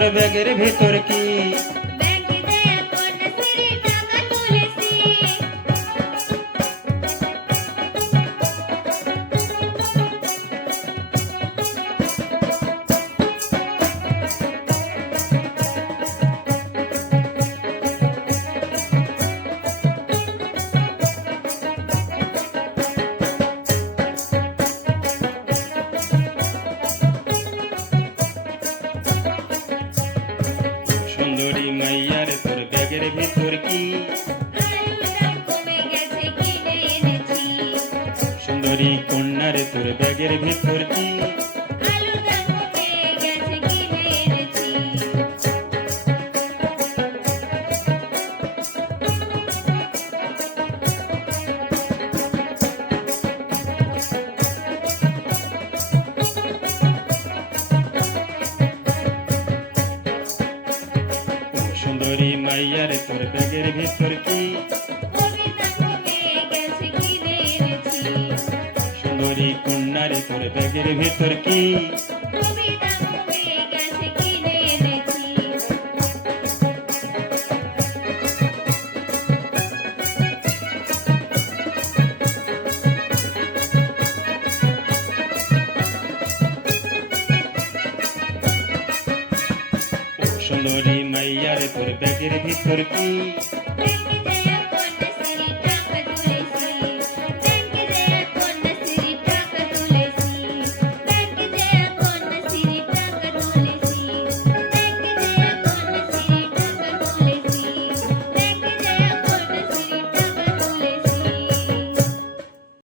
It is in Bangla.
তোর ব্যাগের ভিতর কি? ব্যাংকে যায় কন্যাশ্রী টাকা তুলেছি। সুন্দরী মাইয়ার তোর ব্যাগের ভিতর কি? আলুর দাম কমে গেছে কিনে এনেছি। সুন্দরী কন্যার তোর ব্যাগের ভিতর কি? আলুর দাম কমে গেছে কিনে এনেছি। সুন্দরী মাইয়ার তোর ব্যাগের ভিতর কি? কবির দাম কমে গেছে কিনে এনেছি। সুন্দরী কন্যার তোর ব্যাগের ভিতর কি? কবির দাম কমে গেছে কিনে এনেছি। সুন্দরী মাইয়ার তোর ব্যাগের ভিতর কি?